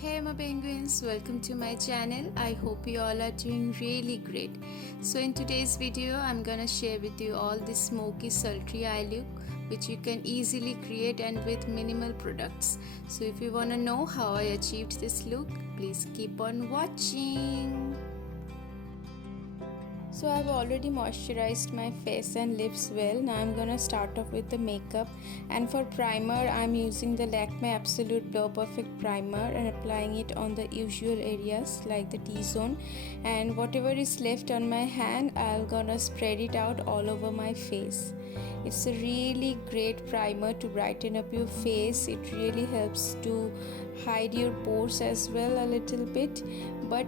Hey my penguins, welcome to my channel. I hope you all are doing really great. So in today's video, I'm gonna share with you all this smoky sultry eye look which you can easily create and with minimal products. So if you wanna know how I achieved this look, please keep on watching. So I've already moisturized my face and lips well. Now I'm gonna start off with the makeup, and for primer I'm using the Lakme Absolute Blur Perfect primer and applying it on the usual areas like the T-zone, and whatever is left on my hand I'm gonna spread it out all over my face. It's a really great primer to brighten up your face. It really helps to hide your pores as well a little bit, but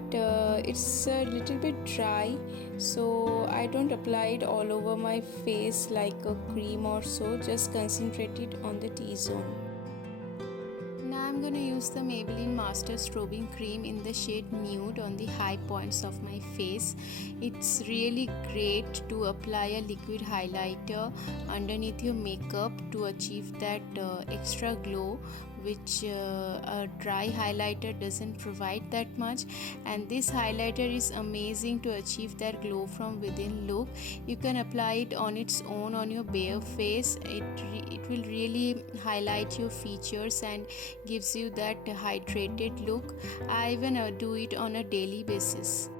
it's a little bit dry, so I don't apply it all over my face like a cream or so, just concentrate it on the T-zone. Now I'm going to use the Maybelline Master Strobing Cream in the shade Nude on the high points of my face. It's really great to apply a liquid highlighter underneath your makeup to achieve that extra glow which a dry highlighter doesn't provide that much, and this highlighter is amazing to achieve that glow from within look. You can apply it on its own on your bare face. It will really highlight your features and gives you that hydrated look. I even do it on a daily basis.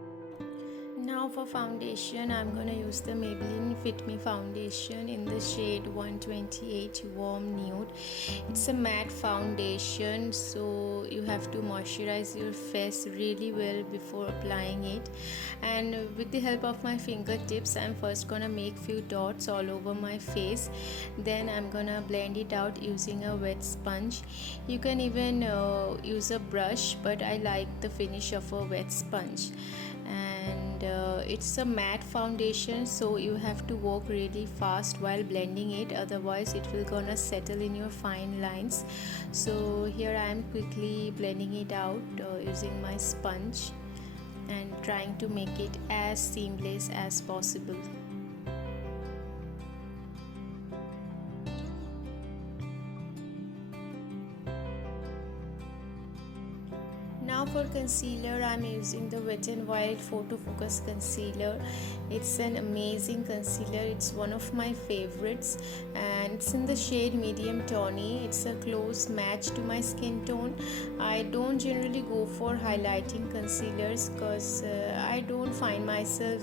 Now for foundation, I'm gonna use the Maybelline Fit Me foundation in the shade 128 Warm Nude. It's a matte foundation, so you have to moisturize your face really well before applying it. And with the help of my fingertips, I'm first gonna make few dots all over my face. Then I'm gonna blend it out using a wet sponge. You can even use a brush, but I like the finish of a wet sponge. And it's a matte foundation, so you have to work really fast while blending it, otherwise it will gonna settle in your fine lines. So here I am quickly blending it out using my sponge and trying to make it as seamless as possible. Now for concealer, I'm using the Wet n Wild Photo Focus concealer. It's an amazing concealer. It's one of my favorites, and it's in the shade medium tawny. It's a close match to my skin tone. I don't generally go for highlighting concealers because I don't find myself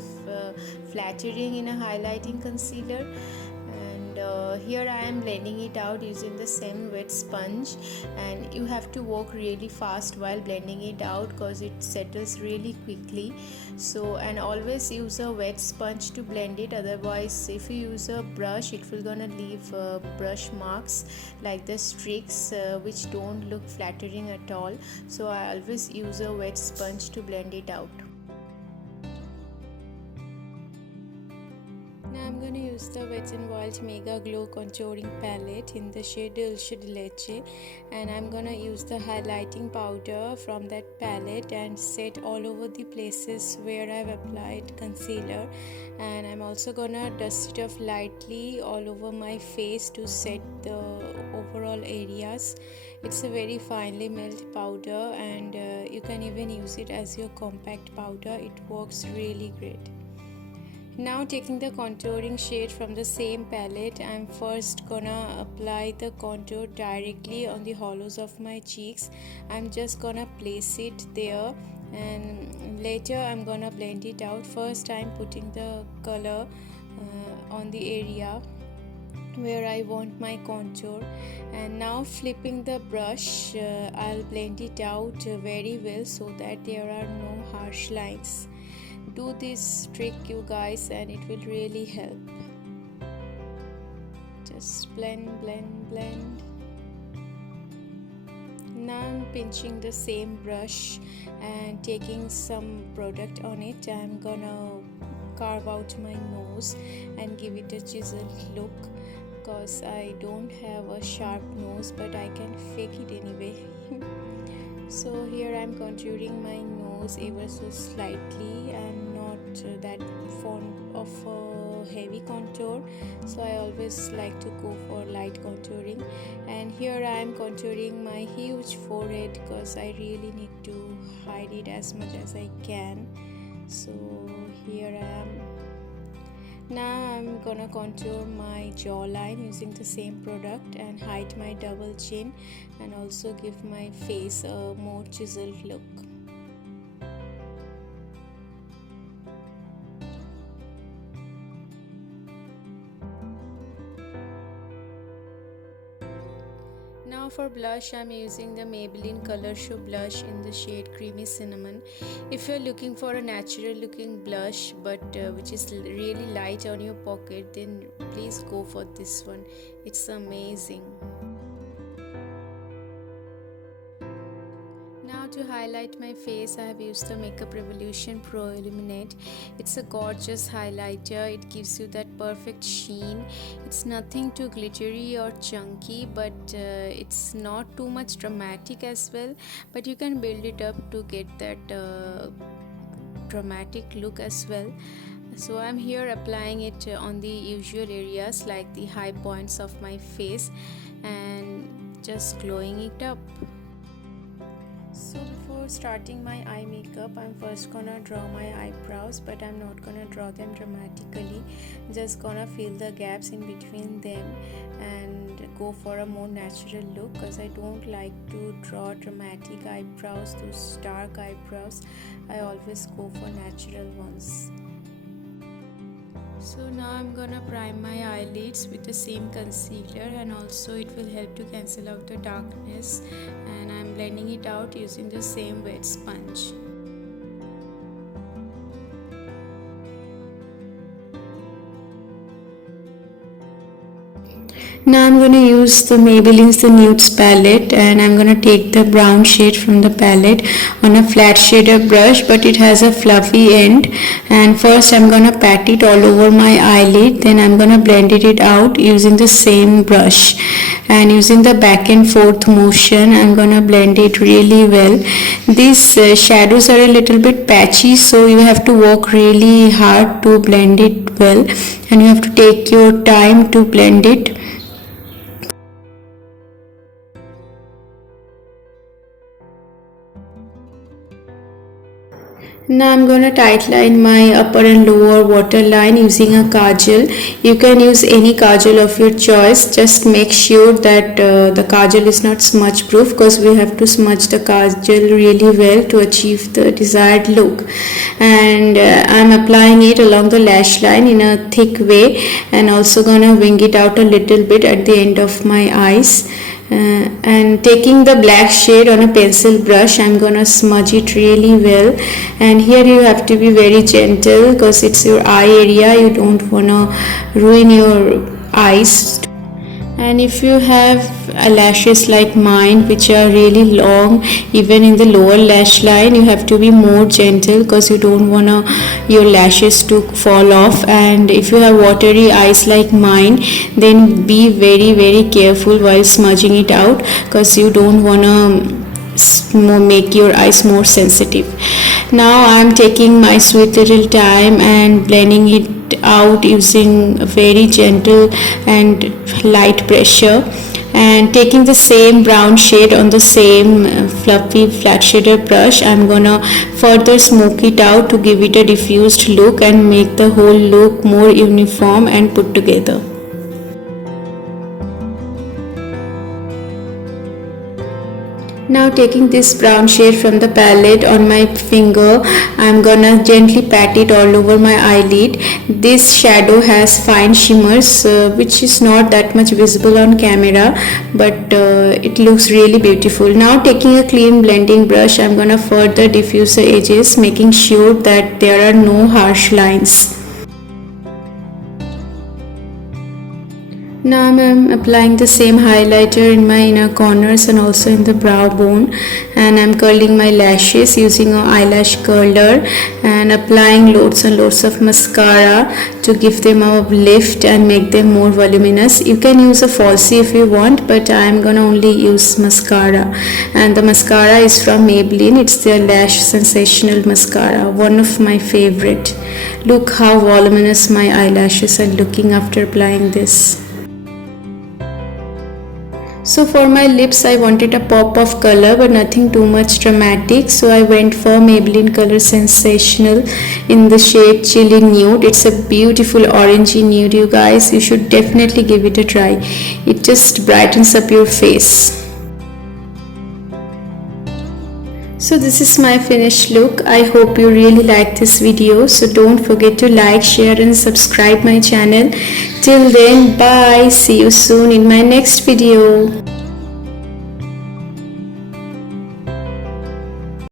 flattering in a highlighting concealer. Here I am blending it out using the same wet sponge, and you have to work really fast while blending it out because it settles really quickly. So, and always use a wet sponge to blend it, otherwise if you use a brush it will gonna leave brush marks like the streaks which don't look flattering at all. So I always use a wet sponge to blend it out. Now I'm going to use the Wet n Wild Mega Glow Contouring Palette in the shade Dulce de Leche, and I'm going to use the highlighting powder from that palette and set all over the places where I've applied concealer, and I'm also going to dust it off lightly all over my face to set the overall areas. It's a very finely milled powder, and you can even use it as your compact powder. It works really great. Now taking the contouring shade from the same palette, I'm first gonna apply the contour directly on the hollows of my cheeks. I'm just gonna place it there, and later I'm gonna blend it out. First I'm putting the color on the area where I want my contour, and now flipping the brush I'll blend it out very well so that there are no harsh lines. Do this trick you guys and it will really help. Just blend, blend, blend. Now I'm pinching the same brush and taking some product on it. I'm gonna carve out my nose and give it a chiseled look because I don't have a sharp nose, but I can fake it anyway. So here I'm contouring my nose ever so slightly. I'm not that fond of heavy contour, so I always like to go for light contouring. And here I am contouring my huge forehead because I really need to hide it as much as I can. So here I am. Now I'm gonna contour my jawline using the same product and hide my double chin and also give my face a more chiseled look. Now for blush, I'm using the Maybelline Color Show blush in the shade Creamy Cinnamon. If you're looking for a natural looking blush but which is really light on your pocket, then please go for this one. It's amazing. Now to highlight my face, I have used the Makeup Revolution Pro Illuminate. It's a gorgeous highlighter. It gives you that perfect sheen. It's nothing too glittery or chunky, but it's not too much dramatic as well. But you can build it up to get that dramatic look as well. So I'm here applying it on the usual areas like the high points of my face and just glowing it up. So before starting my eye makeup, I'm first gonna draw my eyebrows, but I'm not gonna draw them dramatically. Just gonna fill the gaps in between them and go for a more natural look, because I don't like to draw dramatic eyebrows, those dark eyebrows. I always go for natural ones. So now I'm gonna prime my eyelids with the same concealer, and also it will help to cancel out the darkness, and I'm blending it out using the same wet sponge. Now I'm going to use the Maybelline's The Nudes palette, and I'm going to take the brown shade from the palette on a flat shader brush, but it has a fluffy end. And first I'm going to pat it all over my eyelid, then I'm going to blend it out using the same brush. And using the back and forth motion, I'm going to blend it really well. These shadows are a little bit patchy, so you have to work really hard to blend it well, and you have to take your time to blend it. Now I'm going to tightline my upper and lower waterline using a kajal. You can use any kajal of your choice. Just make sure that the kajal is not smudge proof, because we have to smudge the kajal really well to achieve the desired look. And I'm applying it along the lash line in a thick way, and also going to wing it out a little bit at the end of my eyes. And taking the black shade on a pencil brush, I'm gonna smudge it really well. And here you have to be very gentle, because it's your eye area, you don't wanna ruin your eyes. And if you have lashes like mine, which are really long, even in the lower lash line, you have to be more gentle, because you don't want your lashes to fall off. And if you have watery eyes like mine, then be very careful while smudging it out, because you don't want to make your eyes more sensitive. Now I'm taking my sweet little time and blending it out using a very gentle and light pressure, and taking the same brown shade on the same fluffy flat shader brush, I'm gonna further smoke it out to give it a diffused look and make the whole look more uniform and put together. Now taking this brown shade from the palette on my finger, I'm gonna gently pat it all over my eyelid. This shadow has fine shimmers which is not that much visible on camera, but it looks really beautiful. Now taking a clean blending brush, I'm gonna further diffuse the edges, making sure that there are no harsh lines. Now I'm applying the same highlighter in my inner corners and also in the brow bone, and I'm curling my lashes using an eyelash curler and applying loads and loads of mascara to give them a lift and make them more voluminous. You can use a falsie if you want, but I'm gonna only use mascara, and the mascara is from Maybelline. It's their Lash Sensational Mascara, one of my favorite. Look how voluminous my eyelashes are looking after applying this. So for my lips I wanted a pop of color but nothing too much dramatic, so I went for Maybelline Color Sensational in the shade Chilly Nude. It's a beautiful orangey nude, you guys. You should definitely give it a try. It just brightens up your face. So this is my finished look. I hope you really like this video. So don't forget to like, share and subscribe my channel. Till then, bye. See you soon in my next video.